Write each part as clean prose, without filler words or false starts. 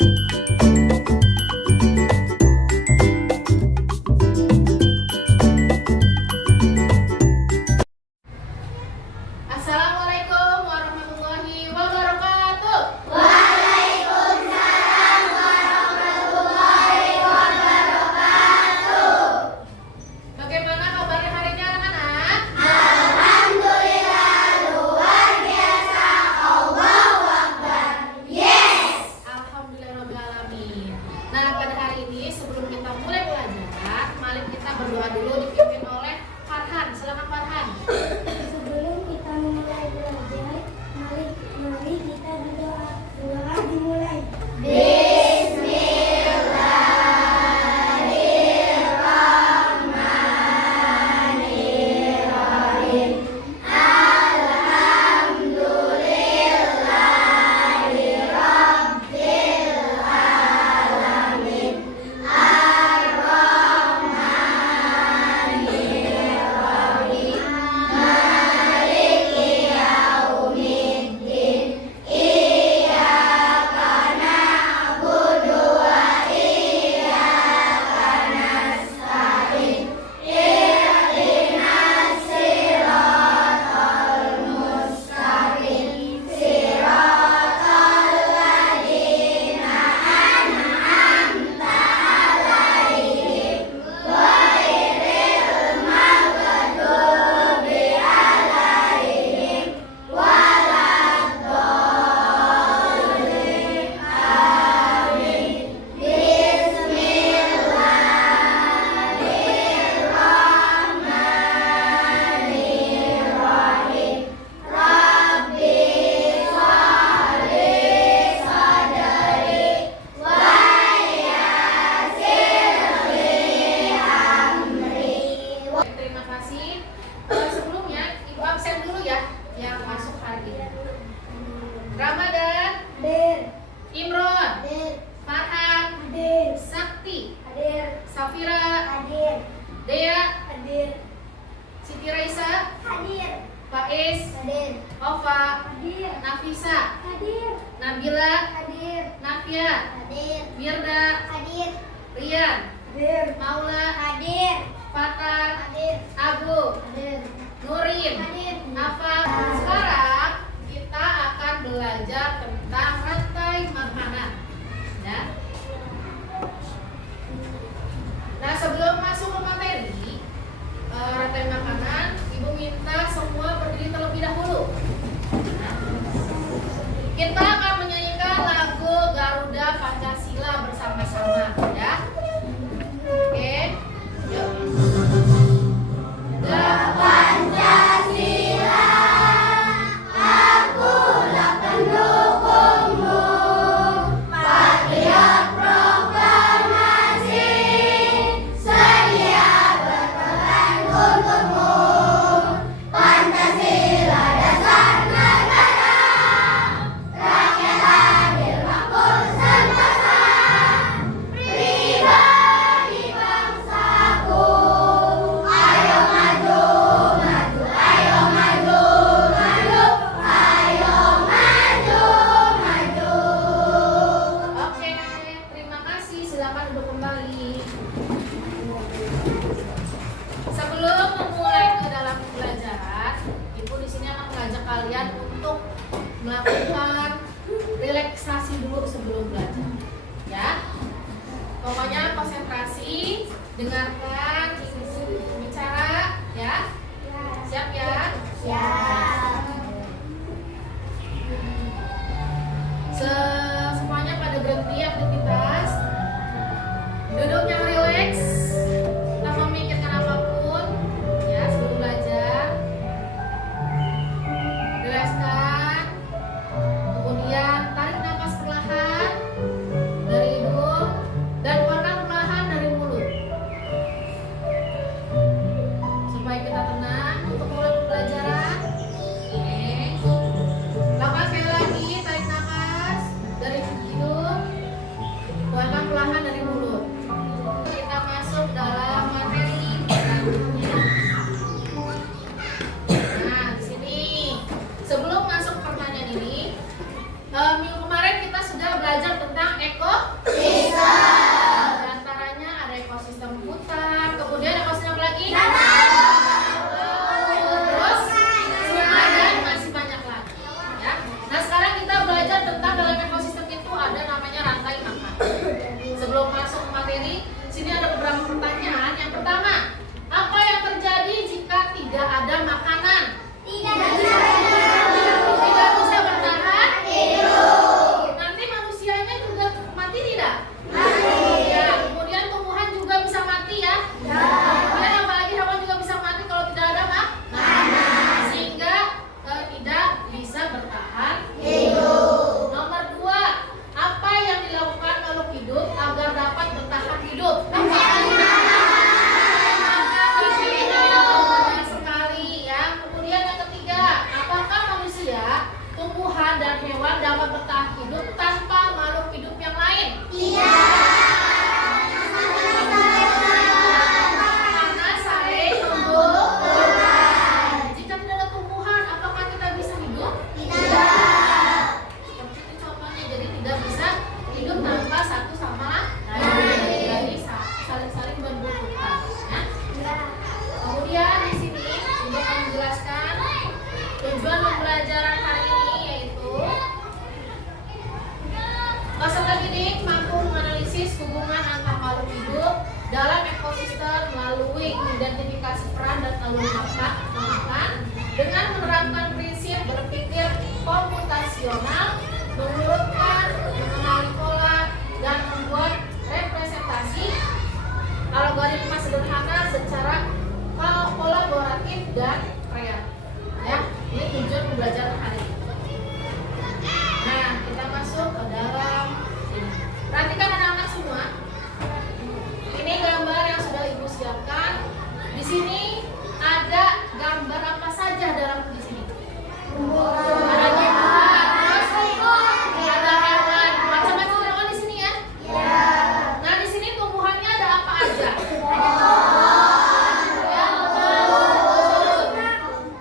Assalamualaikum warahmatullahi wabarakatuh. Waalaikumsalam warahmatullahi wabarakatuh. Bagaimana kabarnya hari ini anak-anak? Alhamdulillah luar biasa. Allahu Akbar. Yes. Alhamdulillahirobbilalamin. Nah, pada hari ini sebelum kita mulai belajar, mari kita berdoa dulu dipimpin oleh Farhan. Silakan Farhan. Sebelum kita memulai belajar, mari kita berdoa. Doa dimulai. Bismillahirrahmanirrahim. Alhamdulillahirabbil alamin. Ar-Rahmanirrahim. Maliki yaumiddin. Iyyaka na'budu wa iyyaka nasta'in. Ihdinas siratal mustaqim. Siratal ladzina an'amta 'alaihim ghairil maghdubi 'alaihim waladdallin. Amin. Bismillahirrahmanirrahim. Rabbi sholli sadri wa yassir li amri. Terima kasih. Sebelumnya Ibu absen dulu ya yang masuk hari ini. Ramadan, Hadir. Imron, Hadir. Farhan, Hadir. Sakti, Hadir. Safira, Hadir. Dea, Hadir. Siti Raisa, Hadir. Faiz, Hadir. Ova, Hadir. Nafisa, Hadir. Nabila, Hadir. Nafia, Hadir. Mirda, Hadir. Rian, Hadir. Maula, Hadir. Fatar, Hadir. Abu, Hadir. Nurin, Hadir. Nafa. Sekarang kita akan belajar tentang rantai makanan. Ya. Nah, sebelum masuk ke materi rantai makanan, Ibu minta semua berdiri terlebih dahulu. Kita akan menyanyikan lagu Garuda Pancasila bersama-sama, ya. Oke. Yuk. Pancasila, akulah pendukungmu, patriot proklamasi, sedia berkorban untukmu. Pancasila dasar negara, rakyat adil makmur sentosa, pribadi bangsaku. Ayo maju, maju, ayo maju, maju, ayo maju, maju. Oke, terima kasih. Silakan duduk kembali. Sebelum memulai ke dalam pembelajaran, Ibu di sini akan mengajak kalian untuk melakukan relaksasi dulu sebelum belajar. Ya. Pokoknya konsentrasi, dengarkan Ibu bicara, ya. Siap ya? Siap. Semuanya pada berhenti aktivitas. Duduk yang rileks, tanpa memikirkan apapun, ya, sebelum belajar. Rilekskan. Kemudian tarik nafas perlahan dari hidung dan keluarkan perlahan dari mulut. Supaya kita tenang untuk mulai pembelajaran. hubungan antar makhluk hidup dalam ekosistem melalui identifikasi peran dan alur makan dengan menerapkan prinsip berpikir komputasional, mengurutkan, mengenali pola, dan membuat representasi algoritma sederhana secara kolaboratif dan kreatif. Ya, ini tujuan pembelajaran hari ini. Nah, kita masuk ke dalam sini. Perhatikan anak-anak semua. Ini gambar yang sudah Ibu siapkan. Di sini ada gambar apa saja dalam di sini? Ada tumbuhan, terus ada hewan, macam-macam hewan di sini ya. Nah, di sini tumbuhannya ada apa aja?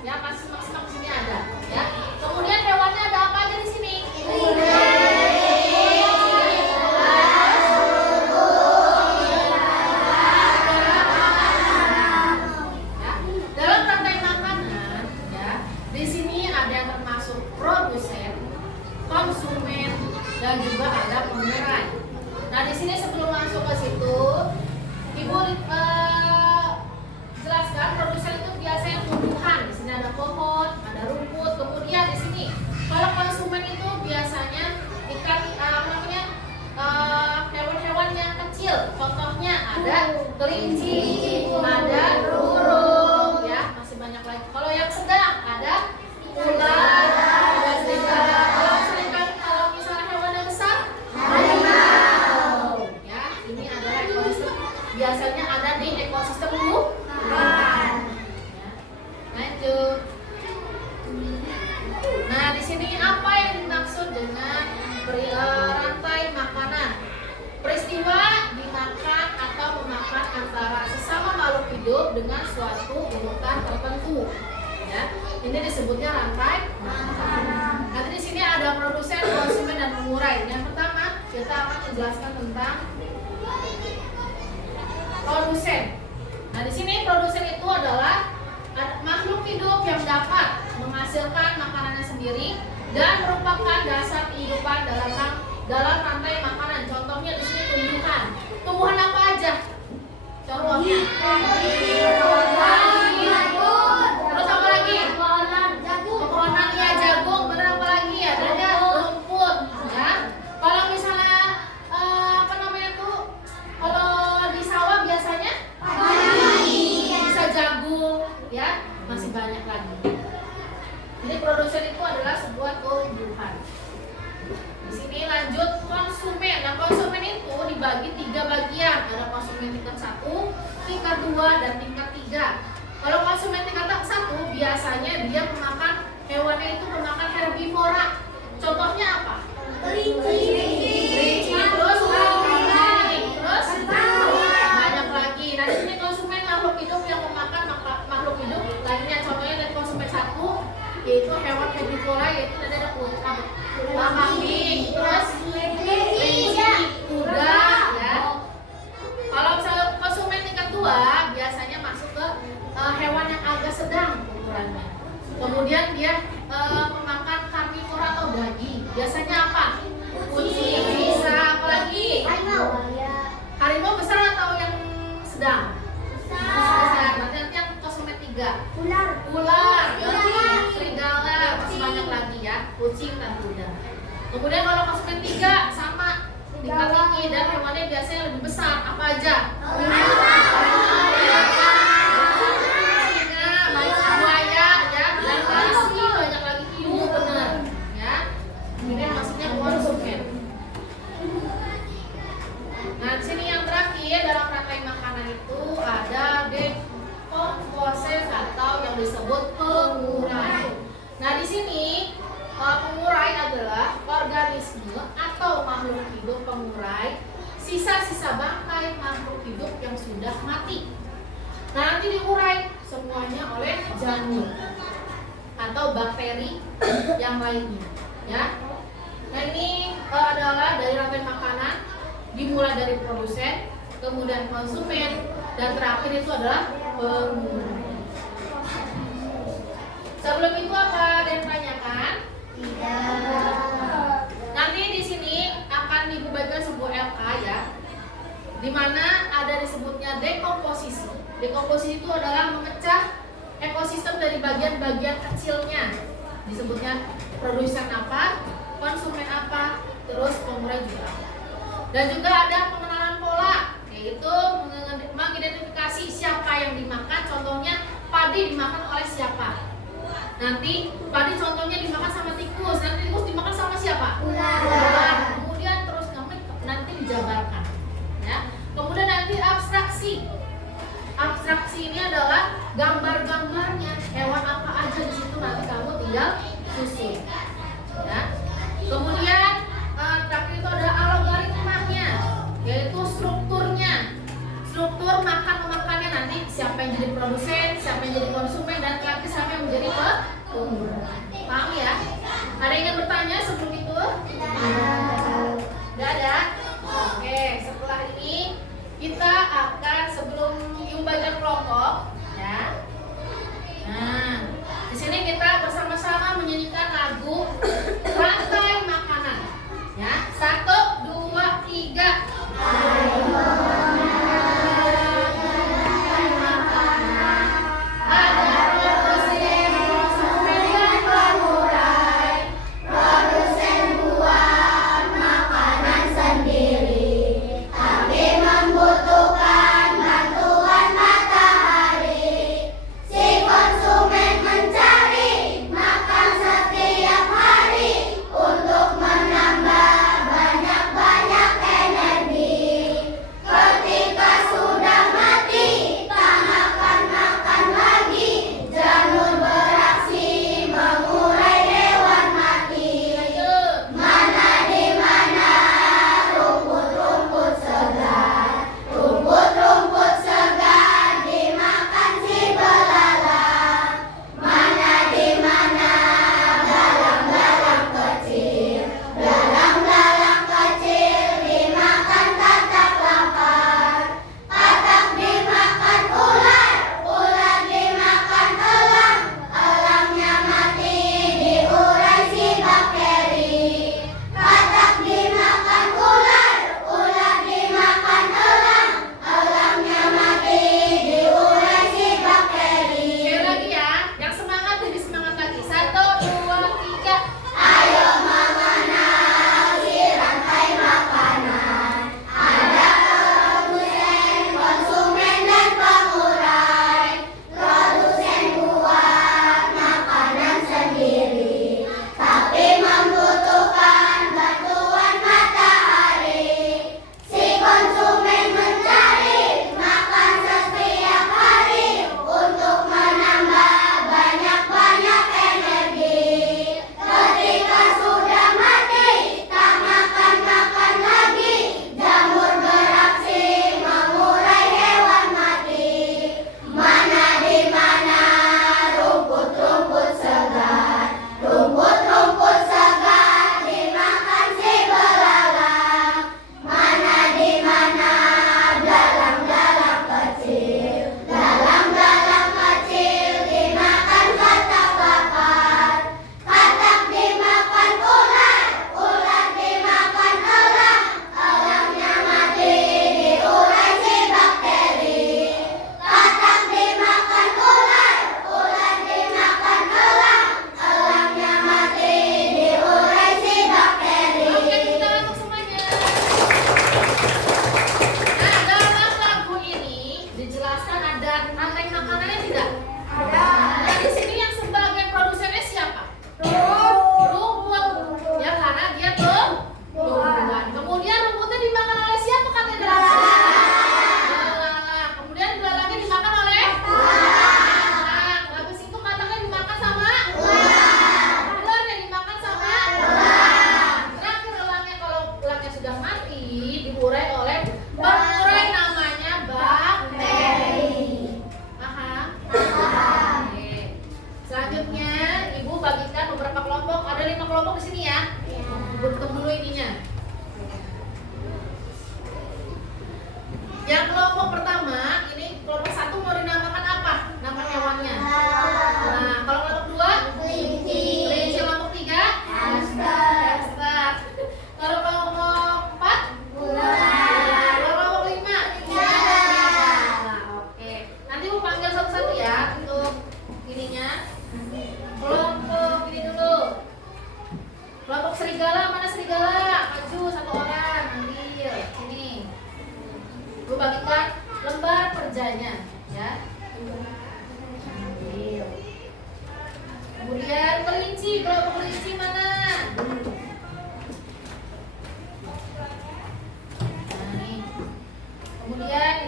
Ya, masing-masing di sini ada. Ya. Kemudian hewannya ada apa aja di sini? Dalam rantai makanan, ya, di sini ada yang termasuk produsen, konsumen, dan juga ada pengurai. Nah, di sini sebelum masuk ke situ, Ibu jelaskan produsen itu biasanya tumbuhan. Di sini ada pohon, ada rumput. Kemudian di sini, kalau konsumen itu biasanya ikan, hewan-hewan yang kecil. Contohnya ada kelinci, ada burung, ya, masih banyak lagi. Kalau yang sedang ada ular, ada serigala. Kalau misalnya hewan yang besar, harimau. Ya, ini adalah ekosistem. Biasanya ada di ekosistem hutan. Ya, lanjut. Nah, di sini apa yang dimaksud dengan rantai makanan? Peristiwa dimakan atau memakan antara sesama makhluk hidup dengan suatu urutan tertentu. Ya, ini disebutnya rantai makanan. Nanti di sini ada produsen, konsumen, dan pengurai. Yang pertama kita akan menjelaskan tentang produsen. Nah, di sini produsen itu adalah makhluk hidup yang dapat menghasilkan makanannya sendiri dan merupakan dasar kehidupan dalam rantai makanan. Contohnya di sini tumbuhan. Tumbuhan apa aja? Contohnya. Terus apa lagi? Pepohonan, ya, jagung. Benar, apa lagi ya? Ada rumput. Ya. Kalau misalnya kalau di sawah biasanya bisa jagung, ya, masih banyak lagi. Jadi produsen itu adalah sebuah tumbuhan. Di sini lanjut konsumen. Nah, konsumen itu dibagi 3 bagian. Ada konsumen tingkat 1, tingkat 2, dan tingkat 3. Kalau konsumen tingkat 1 biasanya dia memakan hewannya itu memakan herbivora. Contohnya apa? Kelinci. Terus banyak lagi. Nah, di sini konsumen makhluk hidup yang memakan makhluk hidup lainnya. Contohnya dari konsumen 1 yaitu hewan herbivora, yaitu ada kambing, terus kelinci, kuda, ya. Kalau misalnya konsumen tingkat 2 biasanya masuk ke hewan yang agak sedang ukurannya. Kemudian dia memakan karnivora atau daging. Biasanya apa? Kucing, bisa, apalagi? Harimau besar atau yang sedang? Besar. Berarti nanti yang konsumen 3. Ular, serigala, masih banyak lagi ya. Kucing dan kuda. Kemudian kalau konsumen 3 sama tingkat tinggi dan hewannya biasanya lebih besar. Apa aja? Buaya, ya, dan masih banyak lagi hiu, benar, ya. Kemudian maksudnya konsumen. Nah, di sini yang terakhir dalam rantai makanan itu ada dekomposer atau yang disebut pengurai. Nah, di sini pengurai adalah organisme atau makhluk hidup pengurai sisa-sisa bangkai makhluk hidup yang sudah mati. Nah, nanti diurai semuanya oleh jamur atau bakteri yang lainnya, ya. Nah, ini adalah dari rantai makanan, dimulai dari produsen, kemudian konsumen, dan terakhir itu adalah pengurai. Sebelum itu apa ada yang tanyakan? Tidak. Nanti di sini akan dibuatkan sebuah LK, ya. di mana ada disebutnya dekomposisi. Dekomposisi itu adalah memecah ekosistem dari bagian-bagian kecilnya. Disebutnya produsen apa, konsumen apa, terus pemurah juga apa. Dan juga ada pengenalan pola, yaitu mengidentifikasi siapa yang dimakan. Contohnya padi dimakan oleh siapa. Nanti padi contohnya dimakan sama tikus, nanti tikus dimakan sama siapa? Ular. Kemudian terus nanti dijabarkan. Ya. Kemudian nanti abstraksi. Abstraksi ini adalah gambar-gambarnya hewan apa aja di situ, nanti kamu tinggal susun. Ya. Kemudian terakhir itu ada algoritmanya, yaitu strukturnya. Struktur makan-memakannya, nanti siapa yang jadi produsen, siapa yang jadi konsumen, dan terakhir siapa yang menjadi pemurah. Paham ya? Ada yang ingin bertanya sebelum itu? Tidak ada? Oke, setelah ini kita akan sebelum Yung belajar kelompok, ya. Nah, di sini kita bersama-sama menyanyikan lagu Rantai Makanan.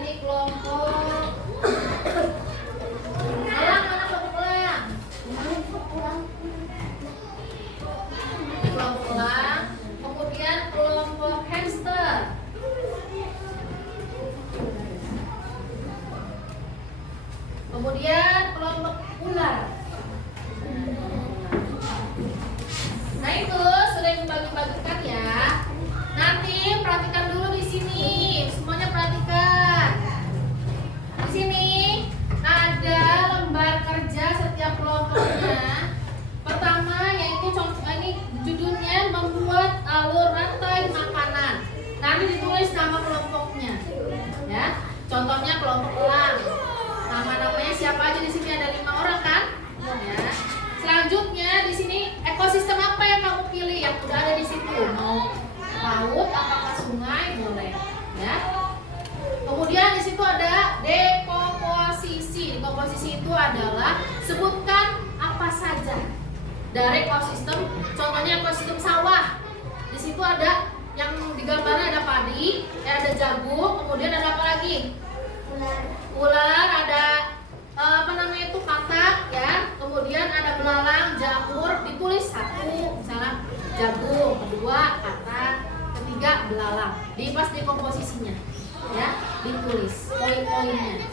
ini kelompok elang. Mana kelompok elang? Ini kelompok elang. Kemudian kelompok hamster. Kemudian kelompok ular. Nah itu sudah dibagi-bagikan ya. Nanti perhatikan dulu di sini, semuanya perhatikan. Di sini ada lembar kerja setiap kelompoknya. Pertama yaitu contoh ini judulnya membuat alur rantai makanan. Nanti ditulis nama kelompoknya, ya. Contohnya kelompok elang. Nama-namanya siapa aja di sini, ada 5 orang kan? Ya. Selanjutnya di sini ekosistem apa yang kamu pilih yang udah ada di situ? Mau laut, apakah sungai, boleh, ya. Kemudian di situ ada dekomposisi. Dekomposisi itu adalah sebutkan apa saja dari ekosistem. Contohnya ekosistem sawah. Di situ ada yang digambarnya ada padi, ada jagung, kemudian ada apa lagi? Ular, ada apa namanya itu katak ya, kemudian ada belalang, jamur, ditulis satu, misalnya jagung, kedua katak, ketiga belalang, pas di komposisinya ya, ditulis poin-poinnya.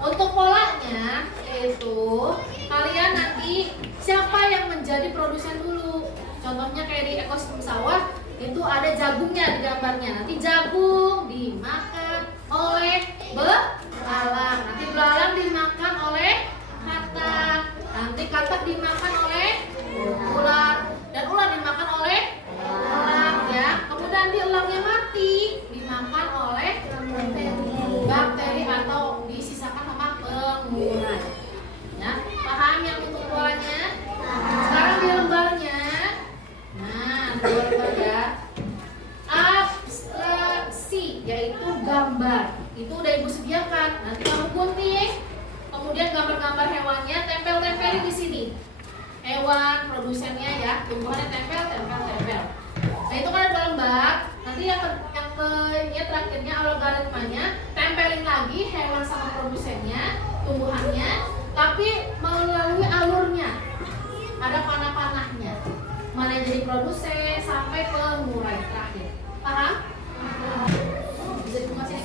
Untuk polanya itu kalian nanti siapa yang menjadi produsen dulu. Contohnya kayak di ekosistem sawah itu ada jagungnya di gambarnya, nanti jagung dimakan oleh belalang, nanti belalang dimakan oleh katak, nanti katak dimakan oleh ular, dan ular dimakan oleh elang ya. Kemudian nanti elangnya mati dimakan oleh bakteri atau disisakan sama pengurai ya. Paham yang untuk polanya? Sekarang di lembarnya, nah dua lembar ya. Abstraksi yaitu gambar, itu udah ibu sediakan. Nanti kamu gunting, kemudian gambar-gambar hewannya tempel-tempelin di sini. Hewan produsennya ya, tumbuhannya tempel. Nah itu kan ada lembar. Nanti yang terakhirnya algoritmanya tempelin lagi hewan sama produsennya, tumbuhannya, tapi melalui alurnya. Ada panah-panahnya. Mana yang jadi produsen sampai pengurai terakhir. Paham? Bisa dikasih.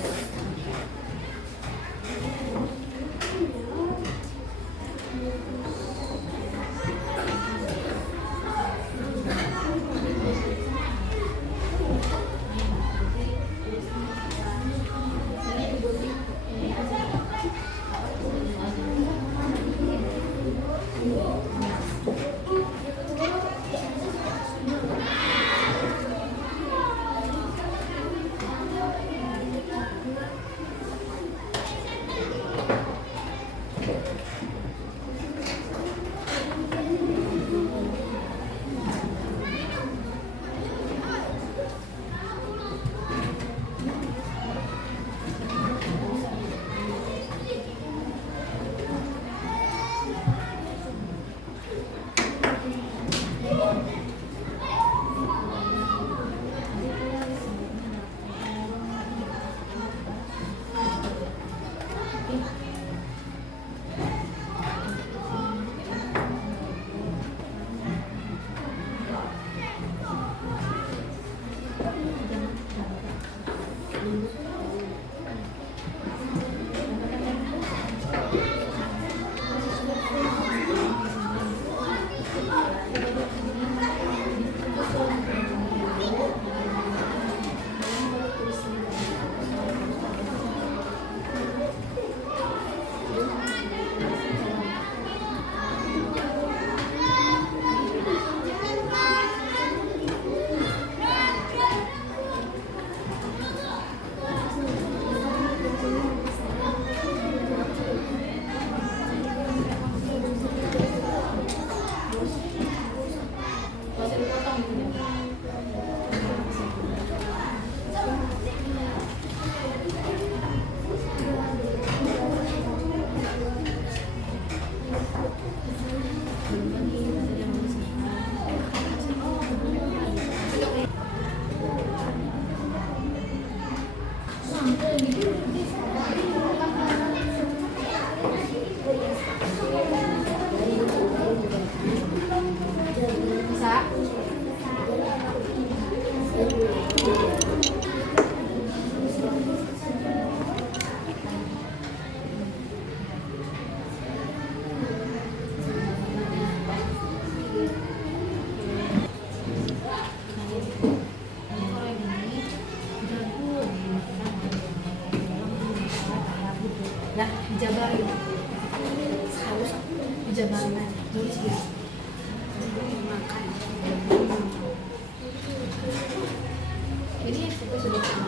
dijabarin. Harus dijabarin aja. Tulis ya. Makan. Jadi itu sudah sama.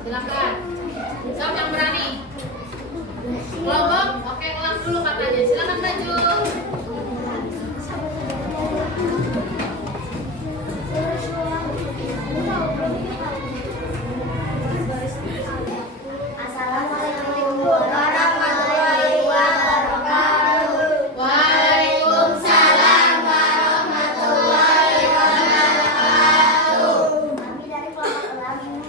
Silakan. Siapa yang berani? Kelompok? Oke, ulang dulu katanya. Silakan maju. Assalamualaikum warahmatullahi wabarakatuh. Waalaikumsalam warahmatullahi wabarakatuh. Kami dari kelompok elam ingin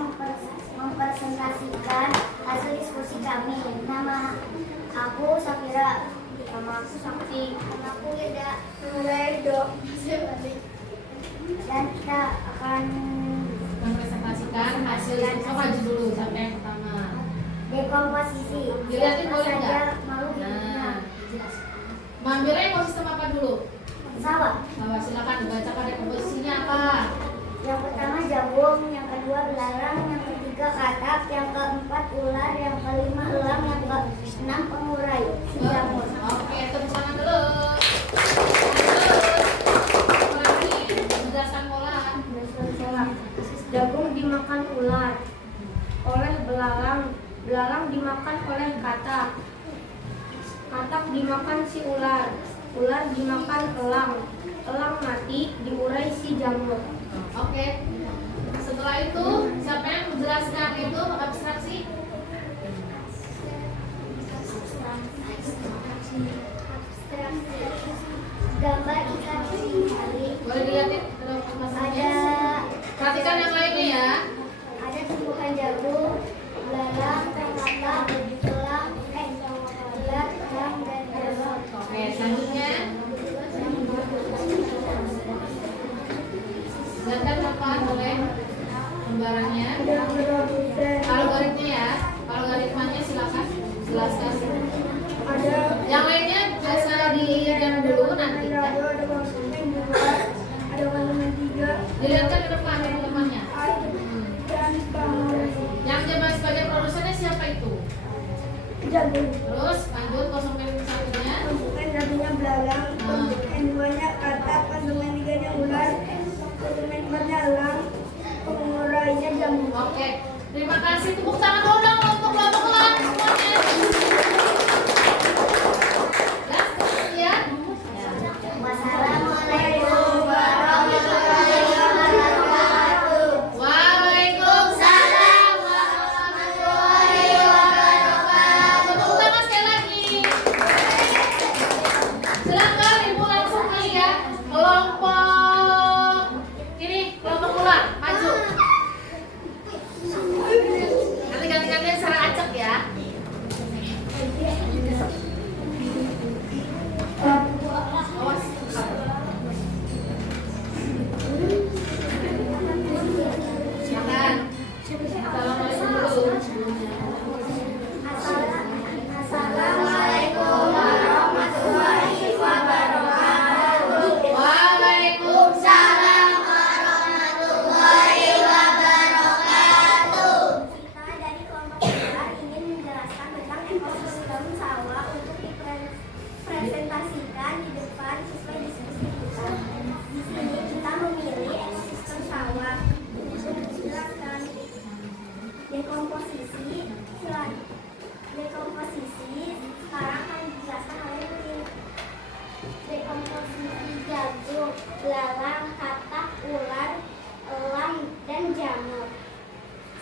mempresentasikan hasil diskusi kami. Nama aku Safira, nama aku Sakti, nama aku Leda, dan kita akan mempresentasikan hasil diskusi. Maju dulu sampai yang pertama. dekomposisi. Dilihatin boleh Siapa nggak? saja makhluk hidupnya. Mampirnya ekosistem apa dulu? Sawah. Silakan bacakan dekomposisinya apa? Yang pertama jagung, yang kedua belarang, yang ketiga katak, yang keempat ular, yang kelima elang, yang keenam pengurai jamur. Oke, tepuk tangan dulu. Lagi menjelaskan pola. Jagung dimakan ular oleh belalang, belalang dimakan oleh katak, katak dimakan si ular, ular dimakan elang, elang mati diurai si jamur. Oke. Setelah itu, siapa yang menjelaskan itu abstraksi? Gambar ikan cili. Boleh dilihatin dekomposisinya. Ada Perhatikan yang lainnya ya. ada tumpukan jagung, belalang, katak, ular, elang, dan jamur. Oke, selanjutnya ganti depan boleh lembarannya. Algoritmanya ya. Algoritmanya silakan jelaskan. Ada Yang lainnya biasa didiam dulu nanti. ada kandungan tiga Dilihatkan ke depan teman-temannya. dan bawang Yang jaman sebagai produsennya siapa itu? jagung. Terus lanjut kosongin satunya. Kandungan satunya belalang, kandungan duanya katak, kandungan tiganya ular, Oke, terima kasih. Tepuk tangan dulu dong untuk kelompok ular semuanya. Ya, Wassalamualaikum warahmatullahi wabarakatuh. Waalaikumsalam warahmatullahi wabarakatuh. Tepuk tangan sekali lagi. Silakan ibu langsung kali ya. Kelompok ini kelompok ular maju. Nanti ganti-gantian secara acak ya. Awas. Silakan. Assalamualaikum dulu. Assalamualaikum warahmatullahi wabarakatuh. Waalaikumsalam. Warahmatullahi wabarakatuh. Kita dari kelompok ular ingin menjelaskan tentang ekosistem sawah untuk dipresentasikan di depan siswa diskusi kita. Di sini kita memilih ekosistem sawah. Silakan. Dekomposisi. Silakan. Dekomposisi sekarang akan dijelaskan oleh Nurin. Dekomposisi jagung, belalang, katak, ular, elang, dan jamur.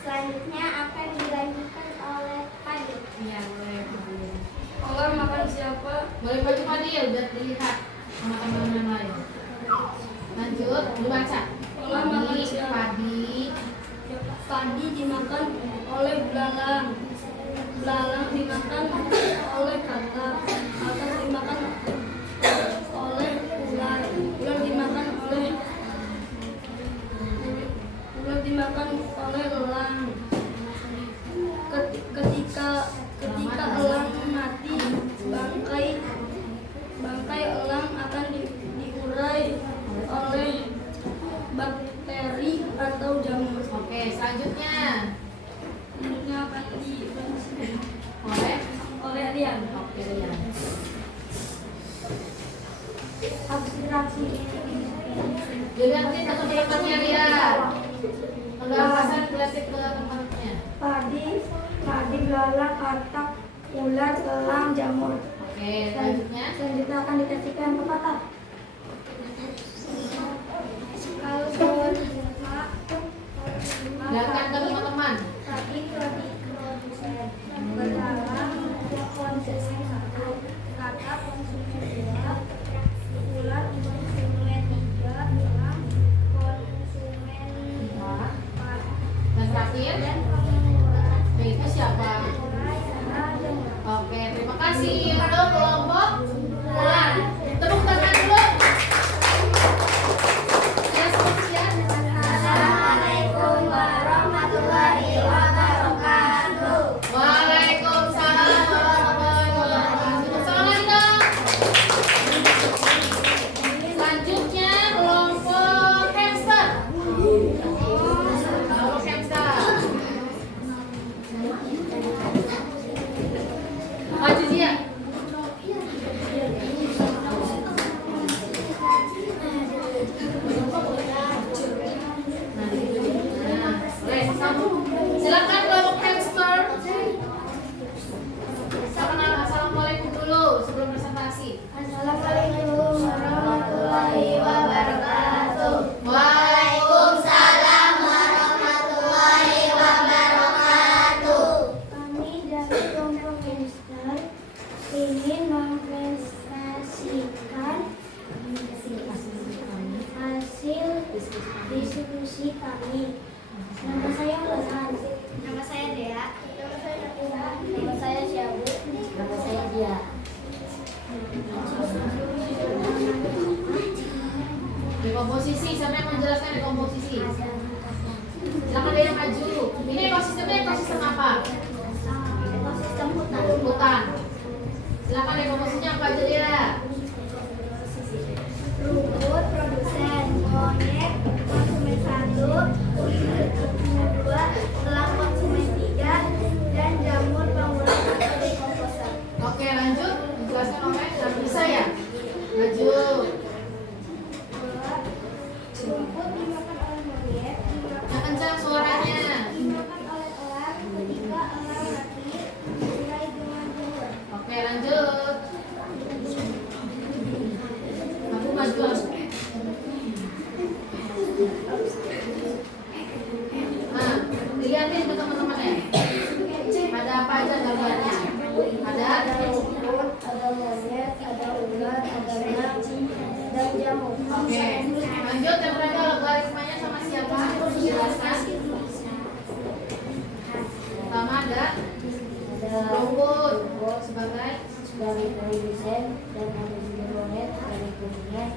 Selanjutnya akan dilanjutkan oleh Fadil. Iya, boleh. Ular makan siapa? Boleh baju Fadil biar dilihat sama teman-teman yang lain. Lanjut, lu baca. Ular makan siapa? Padi. Padi dimakan oleh belalang. Belalang dimakan oleh katak. Katak dimakan oleh ular. Ular dimakan oleh elang. Ketika elang mati, bangkai elang akan diurai oleh bakteri atau jamur. Oke, selanjutnya Selanjutnya akan oleh Rian. Oke, Rian. Abstraksi. Dilihat nih teman-temannya Rian. Pembahasan klasik ke teman-temannya. Padi, belalang, katak, ular, elang, jamur. Oke, selanjutnya. Selanjutnya akan dikasihkan ke katak. Silakan ke teman-teman. Tadi produsen belalang konsumen 1, katak konsumen 2, ular konsumen 3, elang konsumen 4, Dan terakhir, dan pengurangan itu siapa? Oke, terima kasih untuk kelompok ular. Tepuk tangan dulu. Ya, seterusnya. Assalamualaikum warahmatullahi wabarakatuh. Waalaikumsalam warahmatullahi wabarakatuh. Tepuk tangan lagi dong. Selanjutnya kelompok hamster. Kelompok hamster. Maju dia. Silakan kelompok hamster. Assalamualaikum dulu sebelum presentasi. Assalamualaikum warahmatullahi wabarakatuh. Waalaikumsalam warahmatullahi wabarakatuh. Kami dari kelompok hamster ingin mempresentasikan hasil diskusi kami. Nama saya Lesan. Nama saya Dea. Nama saya Nakila. Nama saya Syabu. Nama saya Dia. Dekomposisi, siapa yang menjelaskan dekomposisi? Silakan dia yang maju. Ini ekosistemnya ekosistem apa? Ekosistem hutan. Hutan. Silakan dekomposisinya apa aja dia? Rumput produsen, monyet konsumen 1, ular konsumen 2, elang konsumen 3, dan jamur pengurangan atau dekomposer. Oke, lanjut. Dijelaskan oleh Nafisa ya. Maju. Rumput dimakan oleh monyet, Yang kencang suaranya. dimakan Lanjut, yang terakhir logaritmanya sama siapa? Jelaskan. Pertama ada rumput sebagai koefisien dan ada juga monet sebagai koefisien.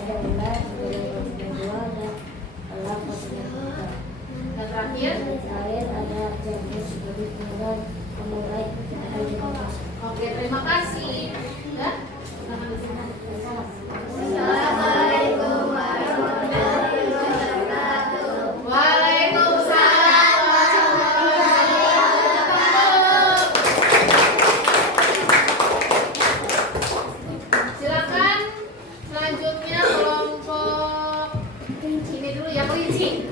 Ada ular sebagai koefisien 2 dan elang koefisien 3. dan terakhir. Terakhir ada jamur sebagai penyebab pemulai ada juga. Oke, terima kasih. Ya. Assalamualaikum warahmatullahi wabarakatuh. Waalaikumsalam warahmatullahi wabarakatuh. Silakan selanjutnya kelompok ini dulu ya, kelinci.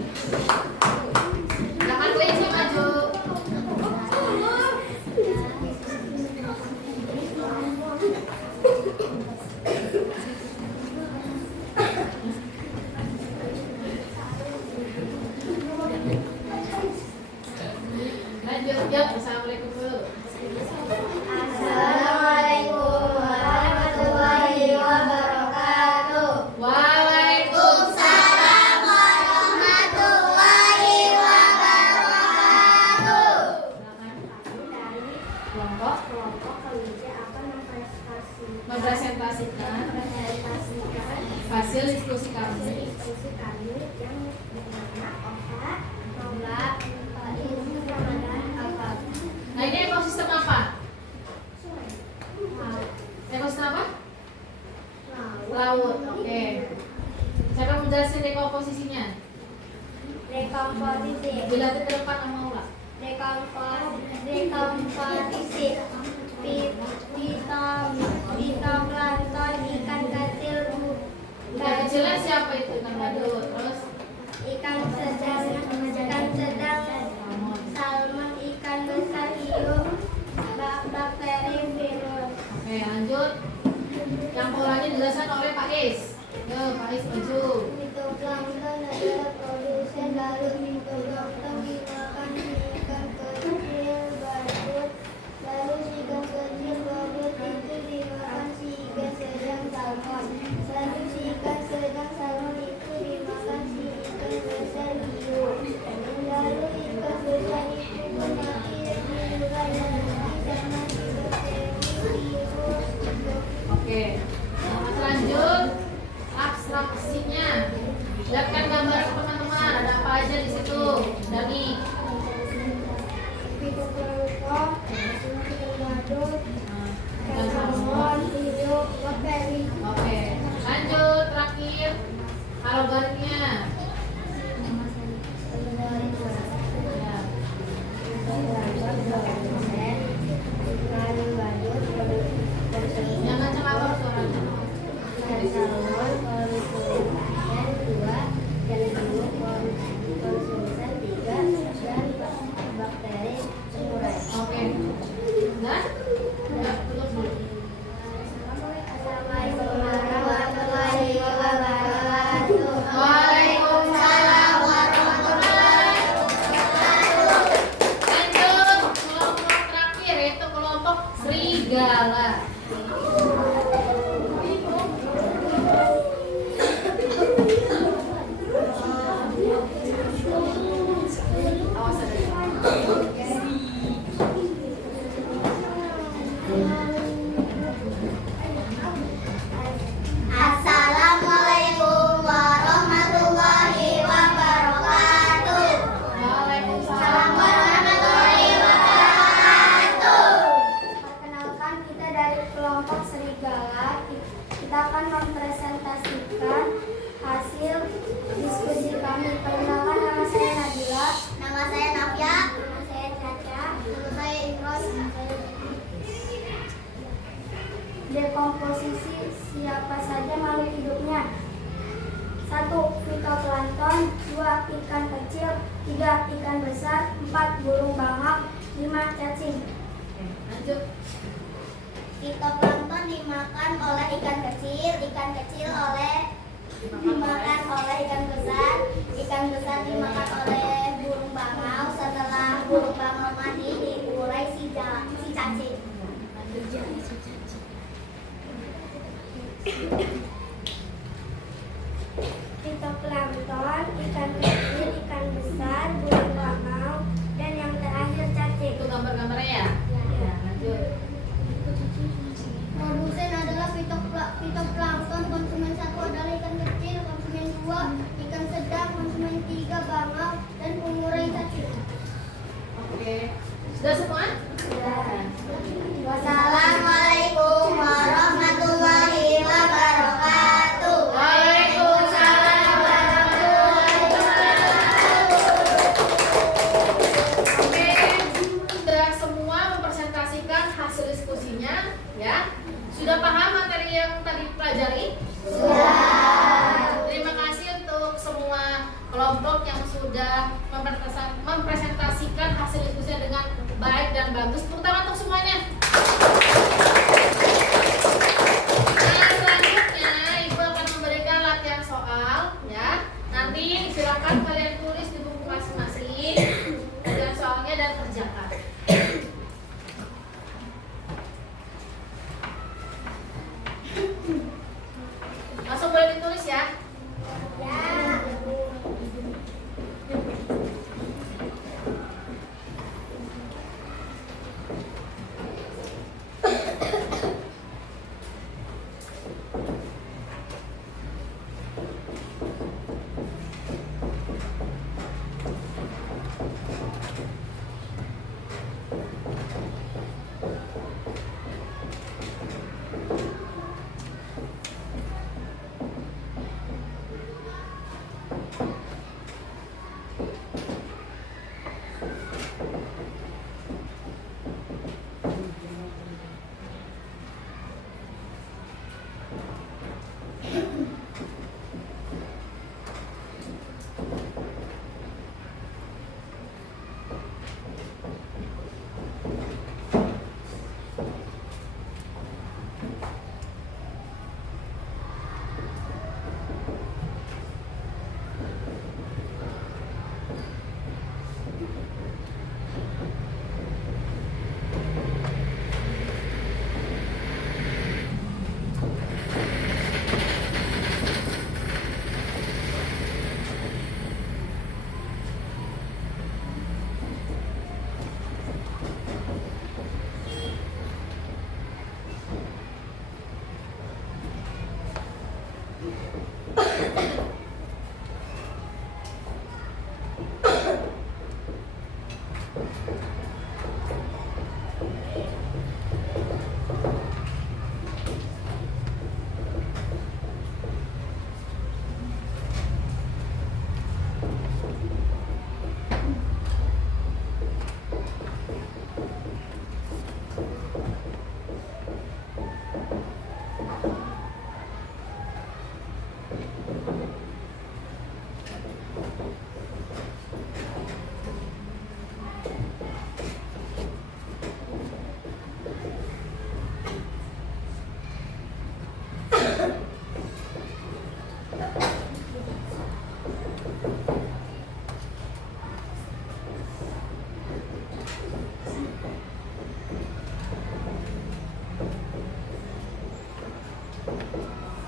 Silakan kelinci maju. Lanjut, ya. Assalamualaikum dulu. Assalamualaikum warahmatullahi wabarakatuh. Waalaikumsalam. Warahmatullahi wabarakatuh. Kelompok kelinci akan mempresentasikan hasil diskusi kami. diskusi kami yang bernama obat Ini Ramadan apa? Nah, ini ekosistem apa? Ekosistem apa? Laut. Oke. Siapa yang menjelaskan dekomposisinya? Dekomposisi. Bila ke depan sama ulang. Dekomposisi. Fitoplankton ikan kecil Ikan kecilnya siapa itu? Ikan badut. Terus ikan sedang salmon, ikan besar hiu, bakteri, virus. oke, lanjut. Yang polanya dijelaskan oleh Pak Is. Yo, Pak Is maju. Fitoplankton adalah produsen, lalu fitoplankton dimakan si ikan kecil badut, lalu si ikan kecil badut itu dimakan si ikan sedang salmon, lalu si ikan sedang salmon itu dimakan si ikan besar hiu, lalu ikan besar itu pun mati juga sama si bakteri virus. Oke. Nah, lanjut. Abstraksinya. Lihatkan gambar teman-teman. Ada apa aja di situ? Dani. Fitoplankton, badut, Dan salmon, hiu, bakteri. Oke. Lanjut. Terakhir. Algoritmnya. Ya. Jangan cengawak suaranya. Oke. Dan ya, tutup dulu. Assalamualaikum warahmatullahi wabarakatuh. Waalaikumsalam warahmatullahi wabarakatuh. Lanjut, kelompok terakhir yaitu kelompok serigala. Awas ada. Assalamualaikum warahmatullahi wabarakatuh. Waalaikumsalam. Warahmatullahi wabarakatuh. Perkenalkan, kita dari kelompok serigala. Kita akan mempresentasikan hasil diskusi kami. Perkenalkan, nama saya Nabila. Nama saya Nafia. Nama saya Caca. Nama saya Imron. Dekomposisi siapa saja makhluk hidupnya. 1. Fitoplankton. 2. Ikan kecil. 3. Ikan besar. 4. Burung bangau. 5. Cacing. Lanjut. Fitoplankton dimakan oleh ikan kecil dimakan oleh ikan besar dimakan oleh burung bangau. Setelah burung bangau mati, diurai si cacing. Sudah paham materi yang tadi pelajari? Sudah. Terima kasih untuk semua kelompok yang sudah mempresentasikan hasil diskusinya dengan baik dan bagus. Tepuk tangan untuk semuanya. Nah, selanjutnya Ibu akan memberikan latihan soal, ya. Nanti silakan kalian tulis di buku masing-masing latihan soalnya dan kerjakan. Langsung boleh ditulis ya.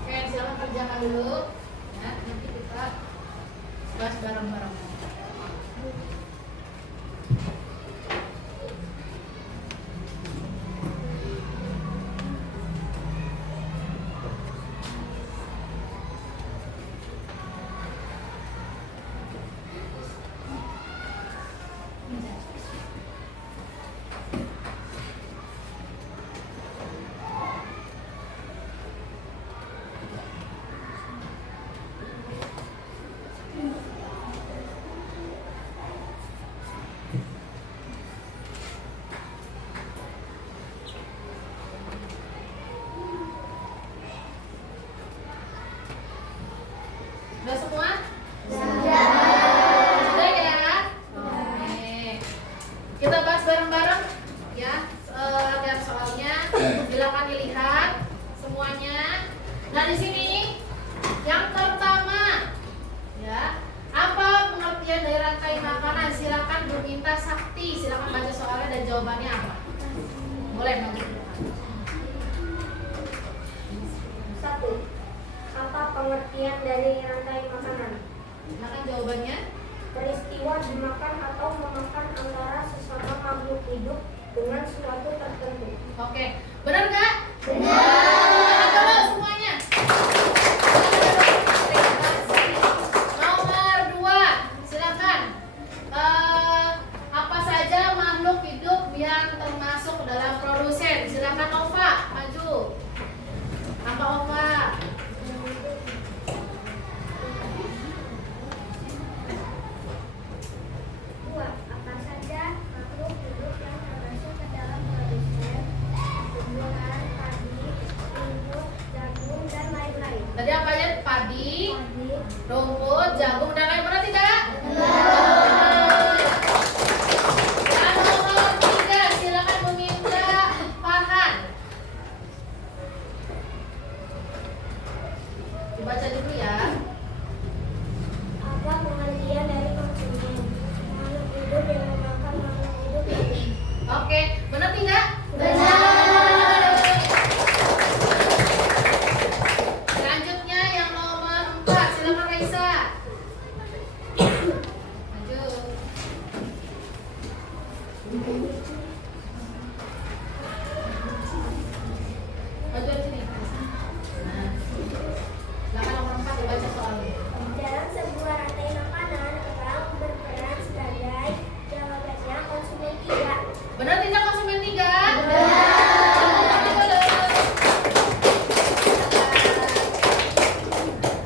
Oke, silakan kerjakan dulu. Ya, nanti kita bahas bareng-bareng. Sudah semua? Sudah ya? Oke. Kita bahas bareng-bareng ya. Latihan soalnya. Silakan dilihat semuanya. Nah, di sini yang pertama ya, apa pengertian dari rantai makanan? Silakan Bu Minta Sakti, silakan baca soalnya dan jawabannya apa? Boleh maju. 1. Apa pengertian dari rantai makanan? Silakan jawabannya. Peristiwa dimakan atau memakan antara sesama makhluk hidup dengan suatu tertentu. Oke, benar nggak? Benar. Dulu semuanya. Nomor 2, silakan. Apa saja makhluk hidup yang termasuk dalam produsen? Silakan Nova, maju. Apa Nova? Apa saja makhluk hidup yang termasuk ke dalam produsen tumbuhan, padi, Tadi apa aja? Padi, rumput, jagung, dan lain, benar tidak? Dan nomor 3, silakan meminta Farhan. Dibaca dulu ya. Apa pengertian dari konsumen? Makhluk hidup yang memakan makhluk hidup lain. Oke, benar tidak? Benar. Selanjutnya yang nomor 4, silakan Raisa. Maju. Maju di sini. Nah, silakan nomor 4 dibaca soalnya. Dalam sebuah rantai makanan, orang berperan sebagai jawabannya konsumen tidak. Benar tidak konsumen 3?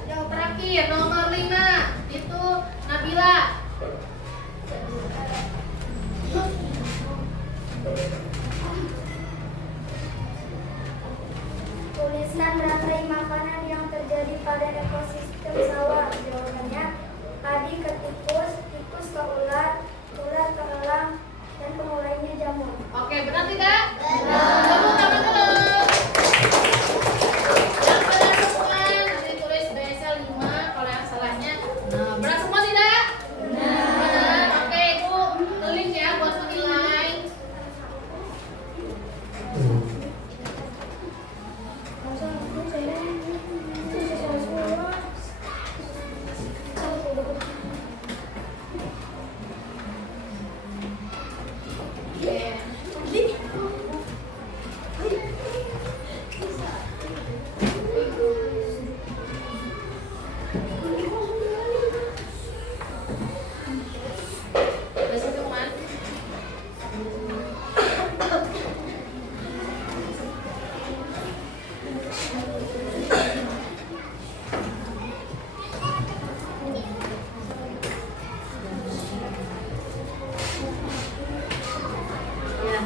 Yang terakhir nomor 5 itu Nabila. Tuliskan rantai makanan yang terjadi pada ekosistem sawah. Jawabannya padi ke tikus, tikus ke ular, ular ke elang, dan pengulainya jamur. Oke, benar tidak? Tepuk tangan dulu. Yang benar semua nanti tulis BSL 5, kalau yang salahnya. Nah, benar semua tidak? Benar. Oke, Ibu klik ya buat menilai. Udah siap, Teman? Ya.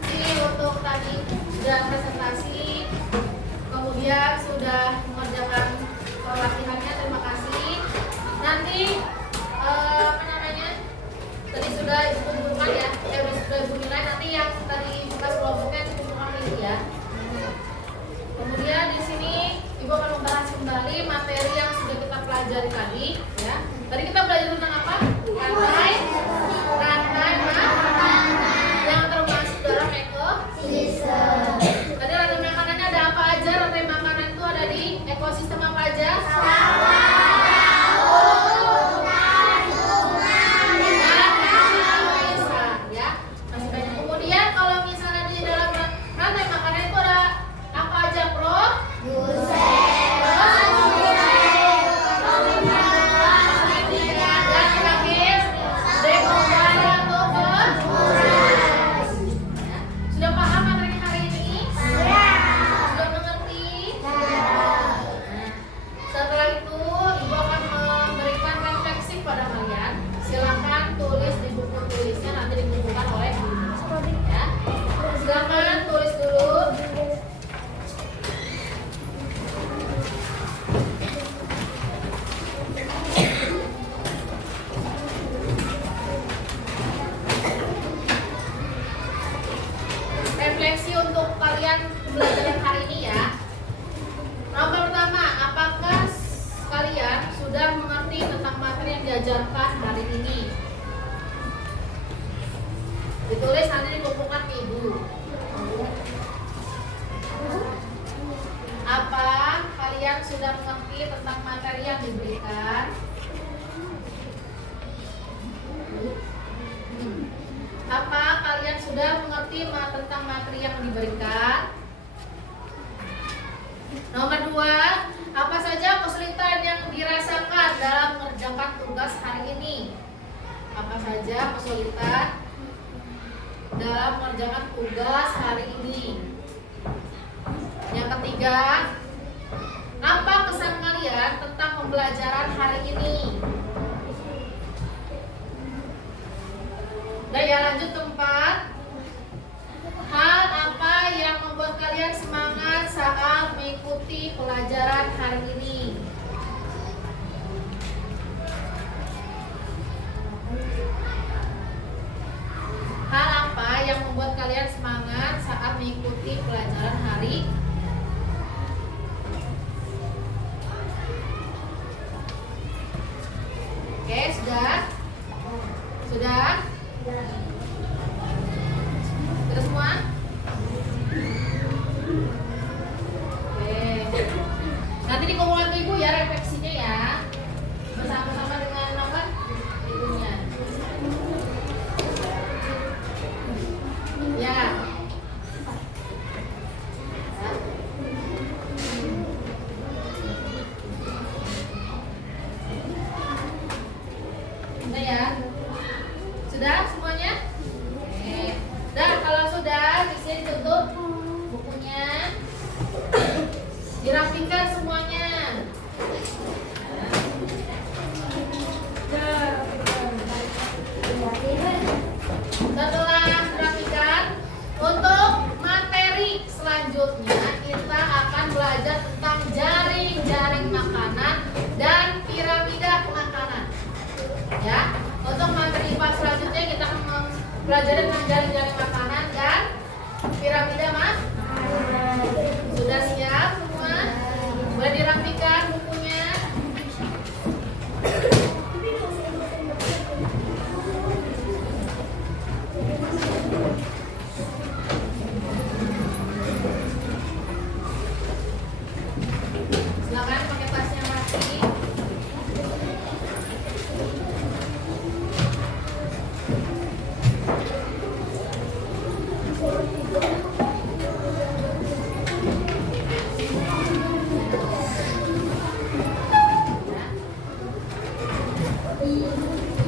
Ini untuk tadi sudah presentasi, kemudian sudah mengerjakan latihannya. Terima kasih. Nanti apa namanya? Tadi sudah dikumpulkan ya, sudah ibu nilai. Nanti yang tadi bekas kelompoknya dikumpulkan ini ya. Kemudian di sini ibu akan membahas kembali materi yang sudah kita pelajari tadi ya. Tadi kita belajar tentang apa? Rantai yang termasuk dalam ekosistem. Tadi rantai makanannya ada apa aja? Rantai makanan itu ada di ekosistem apa aja? Ya, masih banyak. Kemudian kalau misalnya di dalam rantai makanan itu ada apa aja, Bro? Dan terakhir dekoder atau sudah paham materi hari ini? Sudah mengerti? Nah, setelah itu ibu akan memberikan refleksi pada kalian. Silakan tulis di buku tulisnya, nanti dikumpulkan oleh ibu. Ya, silakan tulis dulu. Refleksi untuk kalian belajar yang hari ini ya. Nomor pertama, apakah kalian sudah mengerti tentang materi yang diajarkan hari ini? Ditulis nanti dikumpulkan ke ibu. Apa kalian sudah mengerti tentang materi yang diberikan? Apa kalian sudah mengerti tentang materi yang diberikan? Nomor 2, apa saja kesulitan yang dirasakan dalam mengerjakan tugas hari ini? saja kesulitan dalam mengerjakan tugas hari ini. Yang ketiga, apa kesan kalian tentang pembelajaran hari ini? Udah ya, lanjut ke 4. Hal apa yang membuat kalian semangat saat mengikuti pelajaran hari ini? Hal apa yang membuat kalian semangat saat mengikuti pelajaran hari? Oke, sudah? Sudah? Sudah semua? Oke. Nanti dikumpulkan ibu ya refleksinya ya. Bersama-sama dengan apa? Ibunya. Ya. Udah ya? Sudah semuanya? Oke. Udah, kalau sudah di sini tutup bukunya. Dirapikan semuanya. Setelah dirapikan, untuk materi selanjutnya kita akan belajar tentang jaring-jaring makanan dan piramida makanan. Ya, untuk materi IPA selanjutnya kita akan belajar tentang jaring-jaring makanan dan piramida makanan. Sudah siap semua? Boleh dirapikan bukunya. Silakan pakai tasnya rapi.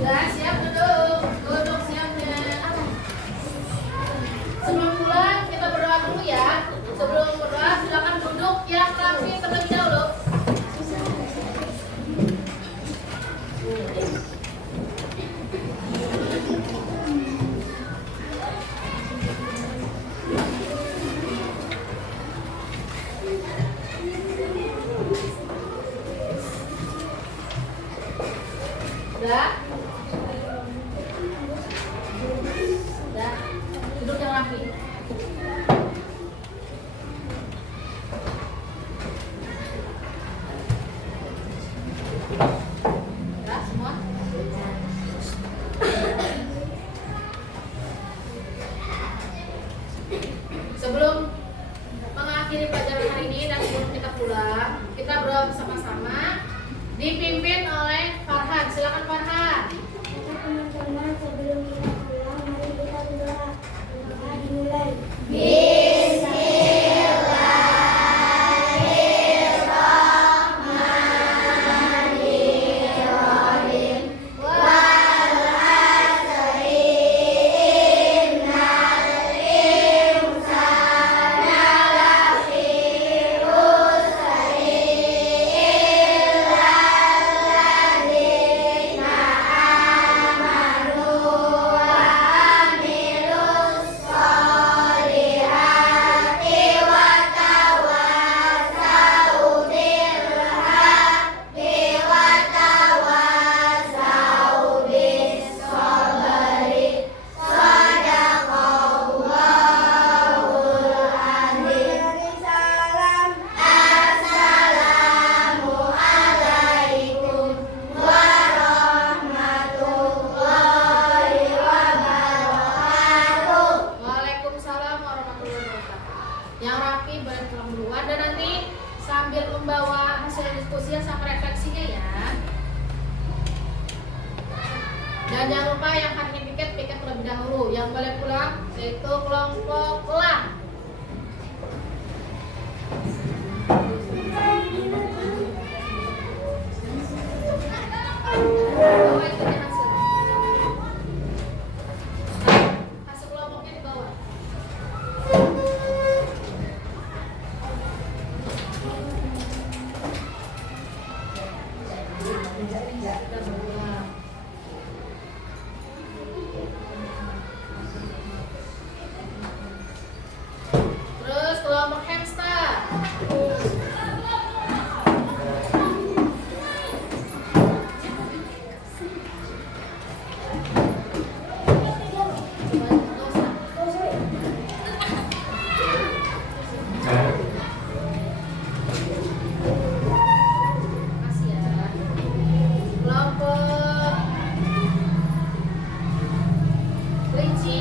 Sudah siap duduk, duduk siapnya. Sebelum pulang kita berdoa dulu ya. Sebelum berdoa silakan duduk yang rapi terlebih dahulu. Sudah? Sudah? Duduk yang rapi. Sudah semua? Sebelum mengakhiri pelajaran hari ini dan sebelum kita pulang, kita berdoa bersama-sama dipimpin oleh Farhan. Silakan Farhan. Teman-teman, sebelum kita pulang, mari kita berdoa. Maka dimulai. Waalaikumsalam warahmatullahi wabarakatuh. Yang rapi boleh pulang duluan dan nanti sambil membawa hasil diskusinya sama refleksinya ya. Dan jangan lupa yang hari ini piket terlebih dahulu. Yang boleh pulang yaitu kelompok kelang. Bawa ikutin hasil. Sudah berulang. Terus kelompok hamster. Makasih ya. Kelompok kelinci.